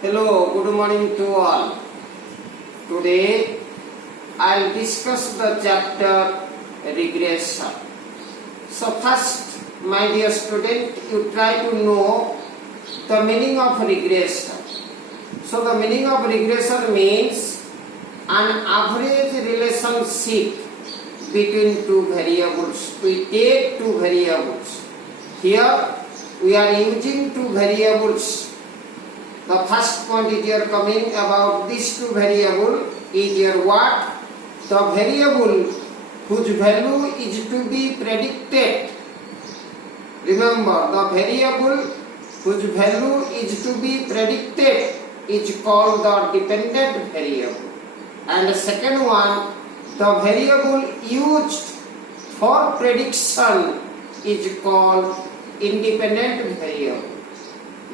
Hello, good morning to all. Today I'll discuss the chapter regression. So first, my dear student, you try to know the meaning of regression. So the meaning of regression means an average relationship between two variables. We take two variables. Here we are using two variables. The first point is here coming about these two variable is here what? The variable whose value is to be predicted. Remember, the variable whose value is to be predicted is called the dependent variable. And the second one, the variable used for prediction is called independent variable.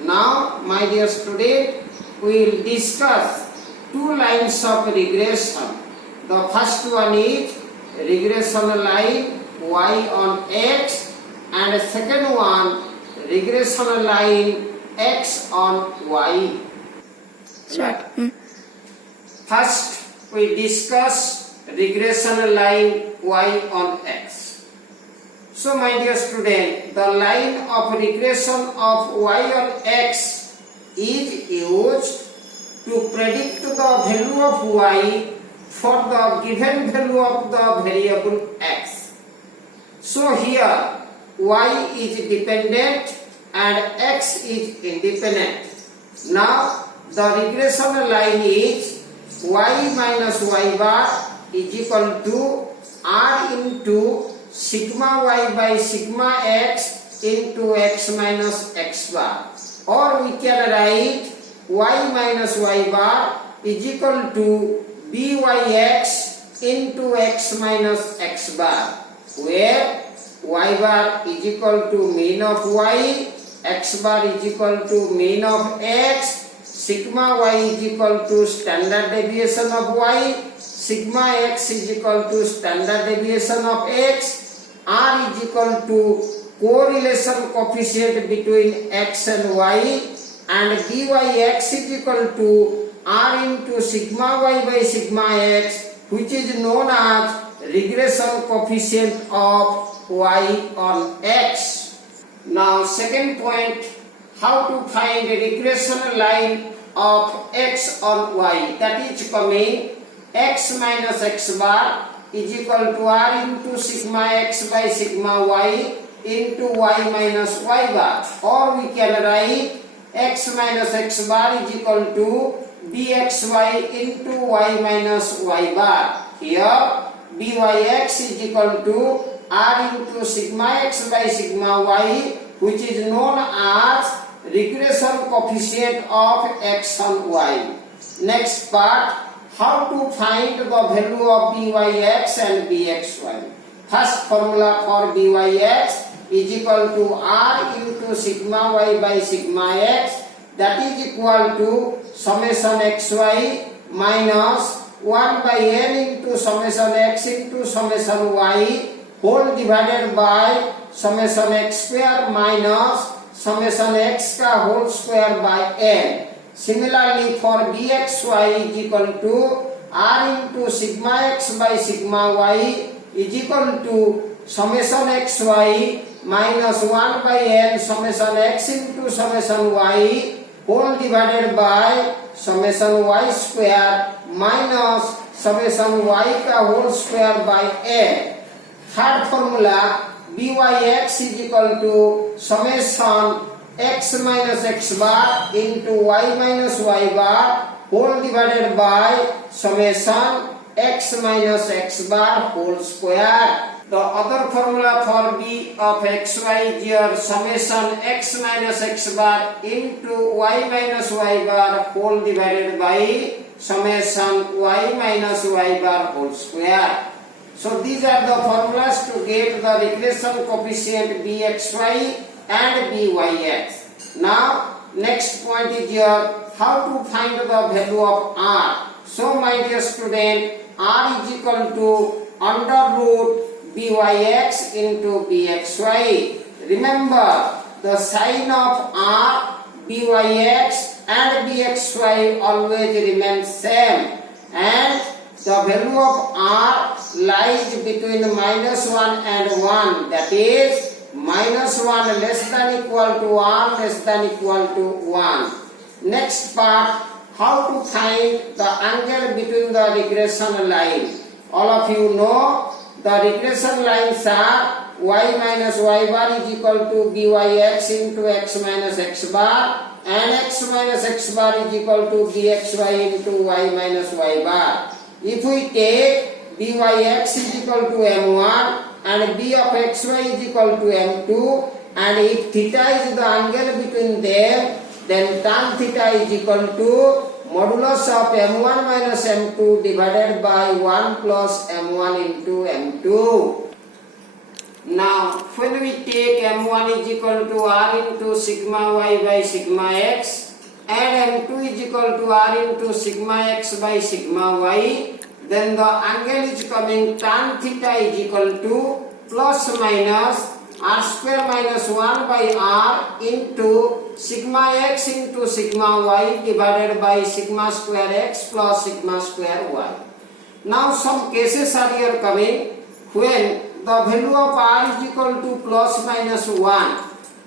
Now, my dear student, we will discuss two lines of regression. The first one is regression line y on x, and the second one regression line x on y. First, we discuss regression line y on x. So, my dear student, the line of regression of y on x is used to predict the value of y for the given value of the variable x. So, here y is dependent and x is independent. Now, the regression line is y minus y bar is equal to r into sigma y by sigma x into x minus x bar, or we can write y minus y bar is equal to byx into x minus x bar, where y bar is equal to mean of y, x bar is equal to mean of x, sigma y is equal to standard deviation of y, sigma x is equal to standard deviation of x, r is equal to correlation coefficient between x and y, and byx is equal to r into sigma y by sigma x, which is known as regression coefficient of y on x. Now, second point, how to find a regression line of x on y, that is coming x minus x bar is equal to r into sigma x by sigma y into y minus y bar, or we can write x minus x bar is equal to bxy into y minus y bar. Here byx is equal to r into sigma x by sigma y, which is known as regression coefficient of x on y. Next part, how to find the value of byx and bxy. First formula for byx is equal to r into sigma y by sigma x, that is equal to summation xy minus 1 by n into summation x into summation y whole divided by summation x square minus summation x का whole square by n. Similarly, for bxy is equal to r into sigma x by sigma y is equal to summation xy minus 1 by n summation x into summation y whole divided by summation y square minus summation y का whole square by n. Third formula, byx is equal to summation x minus x bar into y minus y bar whole divided by summation x minus x bar whole square. The other formula for b of xy is here summation x minus x bar into y minus y bar whole divided by summation y minus y bar whole square. So these are the formulas to get the regression coefficient bxy and byx. Now, next point is here how to find the value of r. So, my dear student, r is equal to under root byx into bxy. Remember, the sign of r byx and bxy always remain same, and the value of r lies between -1 and 1, that is -1 less than equal to r less than equal to 1. Next part, how to find the angle between the regression line. All of you know the regression lines are y minus y bar is equal to byx into x minus x bar, and x minus x bar is equal to bxy into y minus y bar. If we take byx is equal to m1 and b of xy is equal to m2, and if theta is the angle between them, then tan theta is equal to modulus of m1 minus m2 divided by 1 plus m1 into m2. Now, when we take m1 is equal to r into sigma y by sigma x, and m2 is equal to r into sigma x by sigma y, then the angle is coming tan theta is equal to plus minus r square minus 1 by r into sigma x into sigma y divided by sigma square x plus sigma square y. Now some cases are here coming when the value of r is equal to plus minus 1.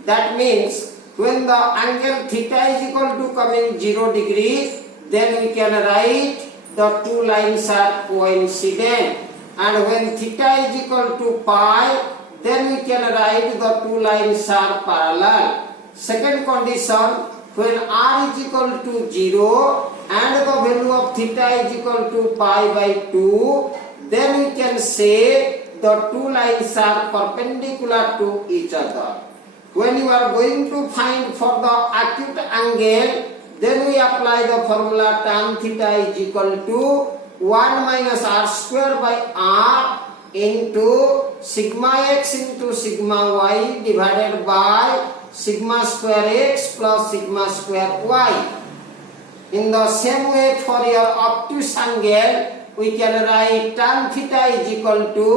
That means when the angle theta is equal to coming 0 degree, then we can write the two lines are coincident, and when theta is equal to pi, then we can write the two lines are parallel. Second condition, when r is equal to 0 and the value of theta is equal to pi by 2, then we can say the two lines are perpendicular to each other. When you are going to find for the acute angle, then we apply the formula tan theta is equal to 1 minus r square by r into sigma x into sigma y divided by sigma square x plus sigma square y. In the same way, for your obtuse angle, we can write tan theta is equal to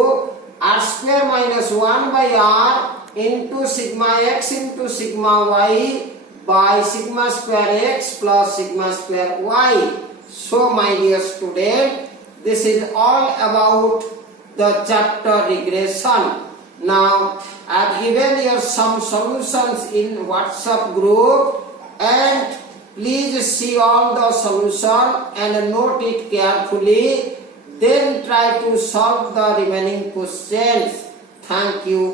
r square minus 1 by r into sigma x into sigma y by sigma square x plus sigma square y. So my dear student, this is all about the chapter regression. Now I have given you some solutions in WhatsApp group, and please see all the solution and note it carefully, then try to solve the remaining questions. Thank you.